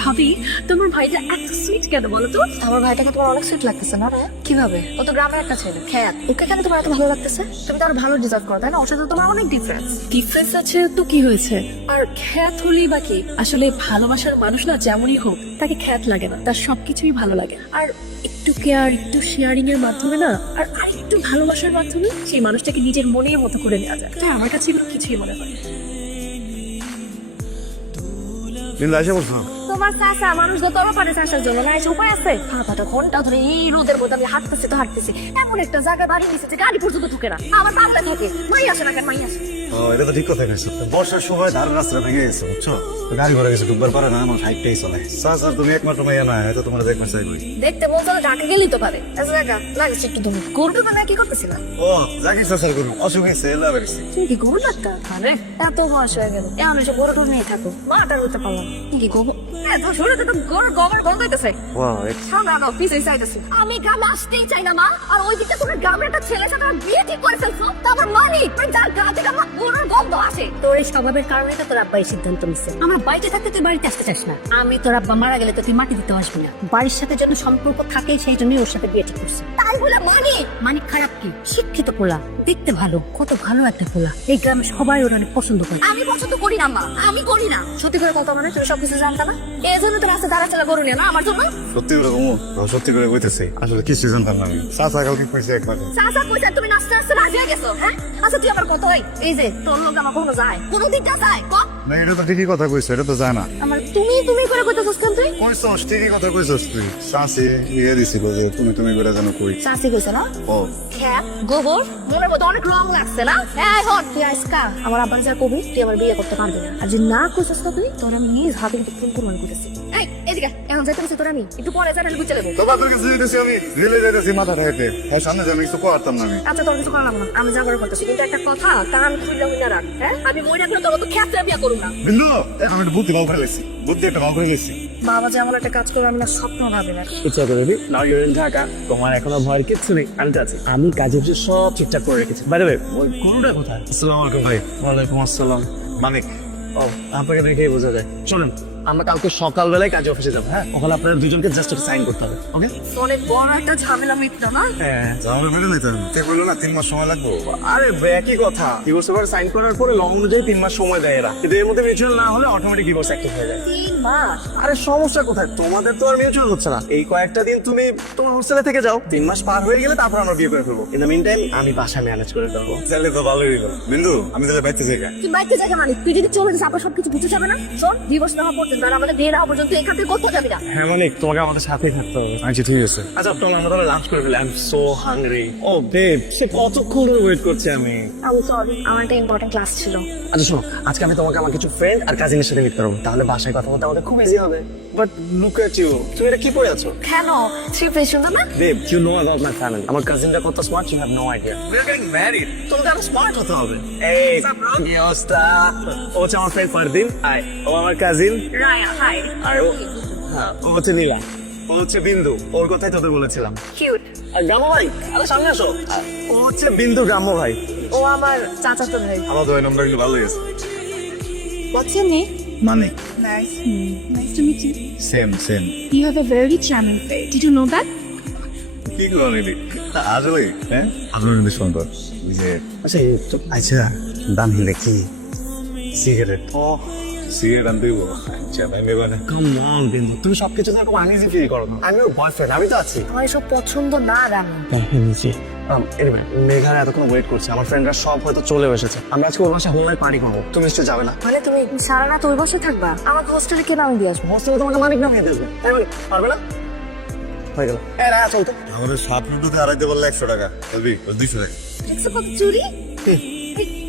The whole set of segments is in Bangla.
ভাবি তোমার ভাইটা এত সুইট কেন বলো তো? আমার ভাইটাকে তোমার অনেক সুইট লাগতেছে না রে? কিভাবে? ও তো গ্রামে একটা ছেলে, খ্যাত। ওকে কেন তোমার এত ভালো লাগতেছে? তুমি তো আরো ভালো ডিজার্ভ করো, তাই না? ওর সাথে তোমার অনেক ডিফারেন্স আছে তো কি হয়েছে? আর খ্যাত হলেই বা কি? আসলে ভালোবাসার মানুষ না যেমনই হোক তাকে খ্যাত লাগে না, তার সবকিছুই ভালো লাগে। আর একটু কেয়ার, একটু শেয়ারিং এর মাধ্যমে না, আর আরেকটু ভালোবাসার মাধ্যমে সেই মানুষটাকে নিজের মনের মতো করে নেওয়া যায়। তাই আমার কাছে এগুলো কিছুই মনে হয় না। কিন্তু আসে বলছো তোমার চাষা মানুষ যত পারে চাষার জন্য না এসে উপায় আছে? হাঁটাটা ঘন্টা ধরে এই রোদের মধ্যে আমি হাঁটতেছি এমন একটা জায়গায় বাড়ি দিচ্ছে যে গাড়ি পর্যন্ত ঢুকে না। আমার বাংলা থাকে মাই আসে না কেন? মাই আসে। এটা তো ঠিক কথা কইছো। বর্ষার সময় ধান রাস্তা ভেঙে গেছে বুঝছো, তো গাড়ি ঘোড়া গেছে ঢুকবার পারে না, আমার হাইটটাই চলে। স্যার তুমি একমাত্র মাইয়া না, হয়তো তোমার দেখবার চাইবই। দেখতে মন চলে ঢাকা গেলেই তো পারে। আচ্ছা দেখা লাগছে একটু তুমি গরু তো না কি করতেছিলা? ও জাকির স্যার করুন অসুখ হয়েছে এলা বেরিয়েছে। তুমি কি গরু ডাক্তার? মানে এত বয়স হয়ে গেল এখন এসে গরু টুর নিয়ে থাকো, মাটা হতে পারলাম না। তুমি কি গরু এত শুনে তো গরুর গোবর গন্ধ হইতেছে। সামনে আনো পিছিয়ে চাইতেছি। আমি গ্রামে আসতেই চাই না মা, আর ওই দিকে তোমার গ্রামে একটা ছেলের সাথে আমার বিয়ে ঠিক করে ফেলছো, তারপর মানি যার গা থেকে আমার গরুর গন্ধ আসে। তোর এই স্বভাবের কারণে তো তোর আব্বা এই সিদ্ধান্ত নিচ্ছে। আমার বাড়িতে থাকতে তুই বাড়িতে আসতে চাস না। আমি তোর আব্বা মারা গেলে তো তুই মাটি দিতে আসবি না। বাড়ির সাথে যত সম্পর্ক থাকে সেই জন্যই ওর সাথে বিয়ে ঠিক করছে। তাই বলে মানি খারাপ কি? শিক্ষিত পোলা, দেখতে ভালো, কত ভালো একটা পোলা। এই গ্রামে সবাই ওর অনেক পছন্দ করে। আমি পছন্দ করি না মা, আমি করি না। সত্যি করে কথা মানে তুমি সবকিছু জানতা না? এই জন্য তো রাস্তা দাঁড়াচালা করো না আমার জন্য। সত্যি করে কমু, সত্যি করে কইতেছি, আসলে কিছু জানতাম না আমি। চাচা কালকে কইছে একবার। চাচা কইছে তুমি নাচতে নাচতে রাজি হয়ে গেছো, হ্যাঁ? আচ্ছা তুই আমার কত হয় এই যে তোর লোক আমার কোনো যায় কোনো দিকটা যায় ক? না এটা তো ঠিকই কথা কইছো, এটা তো যায় না। আমার তুমি করে কইতেছস কেন তুই? কইছস ঠিকই কথা কইছস তুই। চাচি ইয়ে দিছিল যে তুমি করে জানো কই। চাচি কইছে না? ও খ্যাপ গোবর মনের মধ্যে অনেক রং লাগছে না? এই হট তুই আজকা আমার আব্বার যা কবি তুই আমার বিয়ে করতে পারবি না। আর যে না কইছস না তুই তোর আমি নিজ হাতে কিন্তু খুন করব কইতেছি। এই এদিকে এখন যাইতে বসে তোর আমি একটু পরে যাই নাহলে বুঝতে লাগবে। তোমার কাছে যেতেছি আমি, রিলে যেতেছি মাথা ঠাইতে। হ্যাঁ সামনে যাবে কিছু করতাম না আমি। আচ্ছা তোর কিছু করলাম না, আমি যাবার করতেছি, কিন্তু একটা কথা কান খুলে হইনা রাখ, হ্যাঁ? আমি মইরা করে তোর মতো খ্যাপটা বিয়ে করব না। বিন্দু এখন আমি বুদ্ধি বাউ করে গেছি, বুদ্ধি একটা বাউ করে গেছি। বাবা যে এমন একটা কাজ করে আমি না স্বপ্ন ভাবি না। ইচ্ছা করে দিই নাও ইউর ইন ঢাকা, তোমার এখনো ভয়ের কিচ্ছু নেই, আমি তো আছি। আমি কাজের যে সব ঠিকঠাক করে রেখেছি। বাই দ্য ওয়ে ওই গরুটা কোথায়? আসসালামু আলাইকুম ভাই। ওয়ালাইকুম আসসালাম। মানিক ও আপনাকে দেখেই বোঝা যায়। চলুন আমরা কালকে সকালবেলায় কাজে অফিসে যাবো। হ্যাঁ ওখানে আপনাদের দুজনকে জাস্ট একটা সাইন করতে হবে। ওকে? অনেক বড় একটা ঝামেলা মিটলো না? হ্যাঁ। জামাল বেড়ে নিতে হবে। তে বললো না 3 মাস সময় লাগবে। আরে একই কথা, ডিভোর্স পেপার সাইন করার পরে ল অনুযায়ী 3 মাস সময় দেয় এরা, কিন্তু এর মধ্যে মিউচুয়াল না হলে অটোমেটিক ডিভোর্স অ্যাক্টিভ হয়ে যায়। 3 মাস? আরে সমস্যা কোথায়? তোমাদের তো আর মিউচুয়াল হচ্ছে না। এই কয়েকটা দিন তুমি তোমার হোস্টেলে থেকে যাও, 3 মাস পার হয়ে গেলে তারপর আমরা বিয়ে করে ফেলবো। ইন দ্য মিন টাইম আমি বাসা ম্যানেজ করে দেবো। তাহলে তো ভালোই হলো। বিন্দু আমি তাহলে বাইতে যাই। তুই বাইতে যাকে মানে তুই যদি চলে যাস আবার সবকিছু বুঝে যাবে না? শোন ডিভোর্স না হওয়া পর্যন্ত আর আমাদের বিয়ে না হওয়া পর্যন্ত এখান থেকে কোথাও যাবি না। হ্যাঁ মানে তোমাকে আমাদের সাথেই থাকতে হবে। আচ্ছা ঠিক আছে। আচ্ছা চলো আমরা তাহলে লাঞ্চ করে ফেলি। I am so hungry. Oh babe সে কতক্ষণ ধরে ওয়েট করছে আমি। আমি সরি আমার একটা ইম্পর্টেন্ট ক্লাস ছিল। আচ্ছা শোনো আজকে আমি তোমাকে আমার কিছু ফ্রেন্ড আর কাজিনের সাথে মিট করাবো, তাহলে বাসায় কথা বলতে আমাদের খুব ইজি হবে। বাট লুক এট ইউ, তুমি এটা কি পরে আছো? কেন থ্রি পিস সুন্দর না? Babe you know about my family. আমার কাজিনরা কত smart you have no idea. We are getting married, তোমাকে আরো স্মার্ট হতে হবে। এই কি অবস্থা? ও হচ্ছে আমার ফ্রেন্ড ফারদিন, আই ও আমার কাজিন, রায়া হাই। আর ও হচ্ছে নীলা, ও হচ্ছে বিন্দু। ওর কথাই তোদের বলেছিলাম। কিউট। আর গ্রাম্য ভাই আরে সামনে আসো। ও হচ্ছে বিন্দু গ্রাম্য ভাই। ও আমার চাচাতো ভাই। আমার তো এই নাম্বার কিন্তু ভালোই আছে। What's your name? Manik Nice. Nice to meet you. Same You have a very charming face. Did you know that? কি করে নিবি আসলে? হ্যাঁ আসলে কিন্তু সুন্দর। ওই যে আচ্ছা আচ্ছা দাম হিলে কি সিগারেট? ও সিগারেট আনতে দেবো। আচ্ছা ভাই নেবা না। কাম অন বিন্দু, তুমি সবকিছু এরকম আনইজি ফিল করো না। আমি ওর বয়ফ্রেন্ড, আমি তো আছি। আমার এসব পছন্দ না রানু। এনিওয়ে মেঘারা এতক্ষণ ওয়েট করছে, আমার ফ্রেন্ডরা সব হয়তো চলে এসেছে। আমরা আজকে ওর বাসায় হোমলাইট পার্টি করবো, তুমি নিশ্চয় যাবে না? মানে তুমি সারা রাত ওই বসে থাকবা? আমার হোস্টেলে কেন আমি দিয়ে আসবো? হোস্টেলে তোমাকে মানিক নামিয়ে দেবে, পারবে না? হয়ে গেল। চল তো। আমাদের 7 মিনিটে হারাইতে বললে 100 টাকা চলবি 200 টাকা। দেখছো কত চুরি?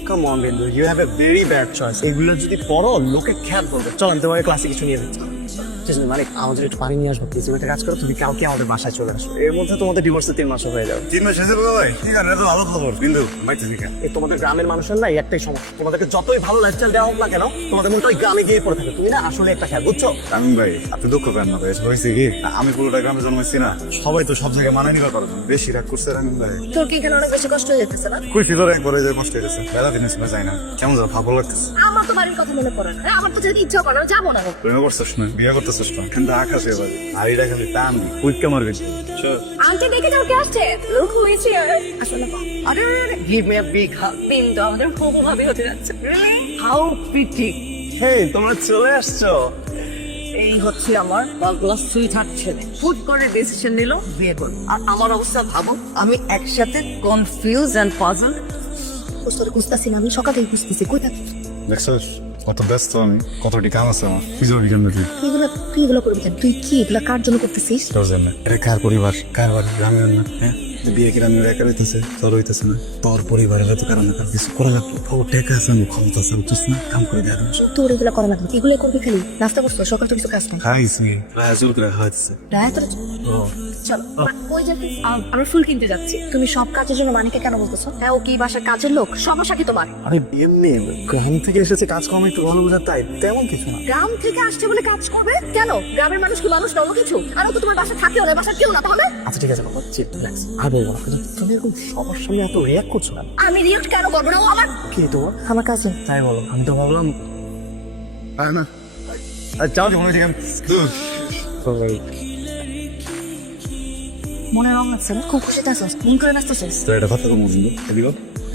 Come on Bindu, you have a very bad choice. এগুলো যদি পড়ো লোকে খ্যাত বলবে। চল আমি তোমাকে ক্লাসে কিছু নিয়ে দিচ্ছি। মানে আমাদের একটু পানি নিয়ে আসবো প্লিজ। তুমি একটা কাজ করো, তুমি কালকে আমাদের বাসায় চলে আসো। এর মধ্যে তোমাদের ডিভোর্সে 3 মাস হয়ে যাবে। 3 মাস হয়েছে ভাই? ঠিক আছে তো ভালো খবর। বিন্দু মাইতে ঠিক আছে। এই তোমাদের গ্রামের মানুষের না এই একটাই সমস্যা, তোমাদেরকে যতই ভালো লাইফস্টাইল দেওয়া হোক না কেন তোমাদের মনটা ওই গ্রামে গিয়ে পড়ে থাকে। তুমি না আসলে একটা খ্যাত, বুঝছো? আমি ভাই আপনি দুঃখ পেন না ভাই, হয়েছে কি আমি পুরোটা গ্রামে জন্মেছি না, সবাই তো সব জায়গায় মানায় নিবার পারো। বেশি রাগ করছে রামিন ভাই। তোর কি এখানে অনেক বেশি কষ্ট হয়ে যেতেছে না? কই ফিভার একবারে যে কষ্ট হয়েছে, বেলা দিন সময় যায় না, কেমন যেন ভালো লাগতেছে। আমার তো বাড়ির কথা মনে পড়ে না। আমার তো যেতে ইচ্ছা করে না, যাবো না। প্রেম করছিস না, বিয়ে করতেছিস না, কিন্তু আকাশে এবার নারীরা খালি টান কুইক্কা মারবি। আন্টি দেখে যাও কে আসছে। লোক হয়েছে আসলে আরে গিভ মি আ বিগ হাগ। বিন্দু আমাদের খুব ভাবি হতে যাচ্ছে। How pretty. হেই, তোমরা চলে আসছো। এই হচ্ছে আমার পাগলা সুইট হার্ট ছেলে। হুট করে ডিসিশন নিল বিয়ে করবে। আর আমার অবস্থা ভাবো, আমি একসাথে কনফিউজ এন্ড পাজল। তোরে খুঁজতেছি না, আমি সকাল থেকে খুঁজতেছি। কই থাকি দেখছিস কত ব্যস্ত আমি, কতটি কাম আছে আমার। কি যাবি কেমন তুই? তুই এগুলো করবি কেন? তুই কি এগুলো কার জন্য করতেছিস? তোর জন্য। এটা কার পরিবার, কার বাড়ি? গ্রামের না? হ্যাঁ, বিয়ে কি গ্রামের একা হইতেছে? তোর হইতেছে না? তোর পরিবারের তো কারণে তার কিছু করা লাগতো। ও টেকা আছে, আমি ক্ষমতা আছে, বুঝছিস না? কাম করে দেয় তোর এগুলো করা লাগবে। এগুলো করবি খালি। নাস্তা করছো? সকাল তো কিছু কাজ নেই। খাইছি প্রায় জোর করে খাওয়াইতেছে। রায় তোর চলো। কই যাচ্ছিস? আমরা ফুল কিনতে যাচ্ছি। তুমি সব কাজের জন্য মানিকে কেন বলতেছো? হ্যাঁ, ও কি বাসার কাজের লোক? সমস্যা কি তোমার? আরে এমনি গ্রাম থেকে এসেছে, কাজ কম একটু ভালো বোঝার, তাই তেমন কিছু না। গ্রাম থেকে আসছে বলে কাজ করবে কেন? গ্রামের মানুষ কি মানুষ না অন্য কিছু? আর ও তো তোমার বাসা থাকেও না, বাসার কেউ না তাহলে। আচ্ছা ঠিক আছে বাবা, রিল্যাক্স। আর বলবো না, কিন্তু তুমি এরকম সবার সামনে এত রিয়াক্ট করছো না। আমি রিয়েক্ট কেন করবো না? ও আমার কি তোমার? আমার কাছে। তাই বলো, আমি তো ভাবলাম। আর না যাও যে মনে হচ্ছে মনে রং লাগছে না? খুব খুশিতে আছো? মন করে নাচতেছিস? তো এটা কথা কম বুঝলো এদিকে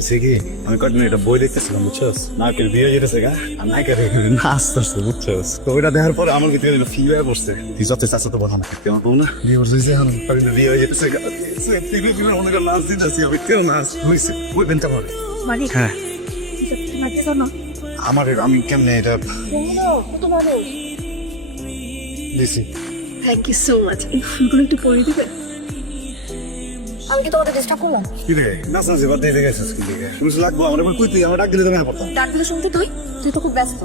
সে কি আমি কদিন এটা বই দেখতেছিলাম, বুঝছস? নায়কের বিয়ে যেতেছে গা, আর নায়িকার নাচতেছে, বুঝছস? তো ওইটা দেখার পরে আমার ভিতরে ফিল হয়ে পড়ছে। তুই যত চাষা তো বলা না, কেমন বল না বিয়ে করছিস এখন, বিয়ে হয়ে যেতেছে গা, মনে কর নাচ দিতেছি, আমি কেউ নাচ হয়েছে ওই বেনটা পরে। মানিক, হ্যাঁ না আমার, আমি কেমনে এটা কত মানুষ। দিছি। Thank you so much. এই ফুলগুলো একটু পরে দিবে? আমি কি তোমাকে ডিস্টার্ব করলাম? কি রে নাচ নাচে বাদ দিয়ে গেছিস কি দিকে? শুনছি লাগবো আমার, এবার কই তুই আমার ডাক দিলে তো আমি পড়তাম। ডাক দিলে শুনতে তুই তো খুব ব্যস্ত।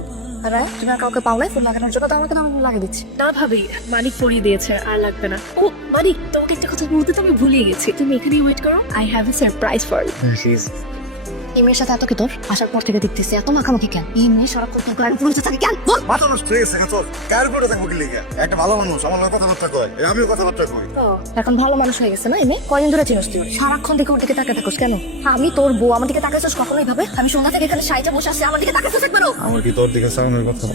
আর তুমি আর কাউকে পাওলাই ফুল লাগানোর জন্য? তো আমাকে তো আমি লাগিয়ে দিচ্ছি। না ভাবি, মানিক পরিয়ে দিয়েছে, আর লাগবে না। ও মানিক, তোমাকে একটা কথা বলতে তো আমি ভুলিয়ে গেছি। তুমি এখানেই ওয়েট করো, I have a surprise for you. এই মেয়ের সাথে এত কি তোর? আসার পর থেকে দেখতেছি এত মাখামাখি কেন? এই মেয়ে সারাক্ষণ তোর গাড়ি পুরোতে থাকে কেন? বল। মাথা নষ্ট হয়ে গেছে তোর, কার উপরে থাকবো কি লিখে? একটা ভালো মানুষ আমার লগে কথাবার্তা কয়, আমিও কথাবার্তা কই। এখন ভালো মানুষ হয়ে গেছে না এই মেয়ে? কয়দিন ধরে চিনস তুই? সারাক্ষণ থেকে ওর দিকে তাকিয়ে থাকোস কেন? আমি তোর বউ, আমার দিকে তাকাইছিস কখনোই ভাবে? আমি সন্ধ্যা থেকে এখানে সাইজে বসে আছি, আমার দিকে তাকাইছিস একবার? আমার কি তোর দিকে তাকানোর কথা?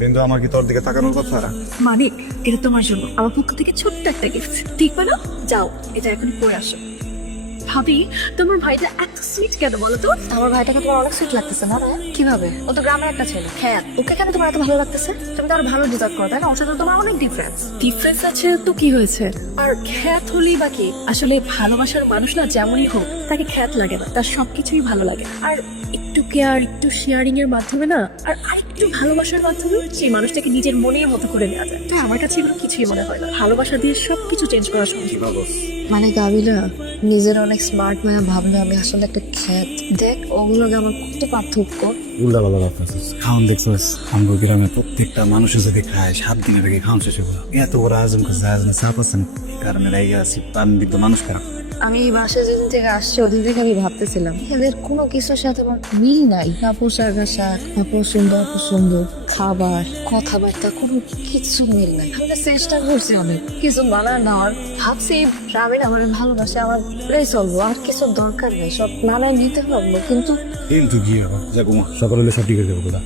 কিন্তু আমার কি তোর দিকে তাকানোর কথা? মানিক, এটা তোমার জন্য আমার পক্ষ থেকে ছোট্ট একটা গিফট। ঠিক বলো? যাও, এটা এখন পরে আসো। ভাবি, তোমার ভাইটা এত সুইট কেন বলো তো? আমার ভাইটাকে তোমার অনেক সুইট লাগতেছে না? কিভাবে? ও তো গ্রামের একটা ছেলে, খ্যাত। ওকে কেন তোমার এত ভালো লাগতেছে? তুমি তো আরো ভালো ডিজার্ভ করো, তাই না? ওর সাথে তোমার অনেক ডিফারেন্স। ডিফারেন্স আছে তো কি হয়েছে? আর খ্যাত হলেই বা কি? আসলে ভালোবাসার মানুষ না যেমনই হোক, তাকে খ্যাত লাগে না, তার সবকিছুই ভালো লাগে। আর একটু কেয়ার, একটু শেয়ারিং এর মাধ্যমে না, আর আরেকটু ভালোবাসার মাধ্যমে সেই মানুষটাকে নিজের মনের মতো করে নেওয়া যায়। তাই আমার কাছে এগুলো কিছুই মনে হয় না। ভালোবাসা দিয়ে সবকিছু চেঞ্জ করা সম্ভব। মানে গাবিলা নিজের অনেক স্মার্ট মায়া ভাবলে আমি আসলে একটা খ্যাত। দেখ ওগুলোকে আমার কত পার্থক্য। উল্টা পাল্টা ভাবতেছিস। খাওয়ান দেখছিস আমগো গ্রামে প্রত্যেকটা মানুষের সাথে খায় 7 দিনের আগে খাওয়ান শেষ হয়ে এত বড় আয়োজন করছে, আয়োজনে চাপ আছে না, কারণে রাইগে আছি। আমি দেখবো মানুষ খারাপ। আমি এই বাসায় যেদিন থেকে আসছি ওদিন থেকে আমি ভাবতেছিলাম এদের কোনো কিছুর সাথে আমার মিল নাই। না পোশাক আশাক, না পছন্দ অপছন্দ, খাবার, কথাবার্তা, কোনো কিছু মিল নাই। আমি তো চেষ্টা করছি অনেক কিছু মানার নেওয়ার, ভাবছি গ্রামীণ আমার ভালোবাসে, আমার প্রায় চলবো, আর কিছু দরকার নেই, সব মানায় নিতে পারবো। কিন্তু কিন্তু কি আবার যাবো সকাল হলে সব ঠিক হয়ে যাবো। কোথা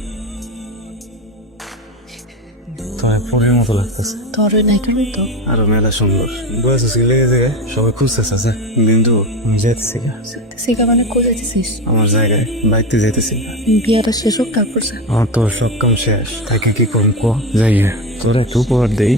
তোমার পরের মতো লাগতেছে। তোর ওই নাইটার তো আরো মেলা সুন্দর বয়স লেগে যায়, সবাই খুঁজতেছে। কিন্তু আমি যাইতেছি গা, সিকা মানে কোথায় যেতেছিস? আমার জায়গায় বাইকতে যাইতেছি। বিয়াটা শেষ হোক তারপর যা। আমার তো সব কাম শেষ, তাকে কি করুন কো যাই তোরা একটু উপহার দেই।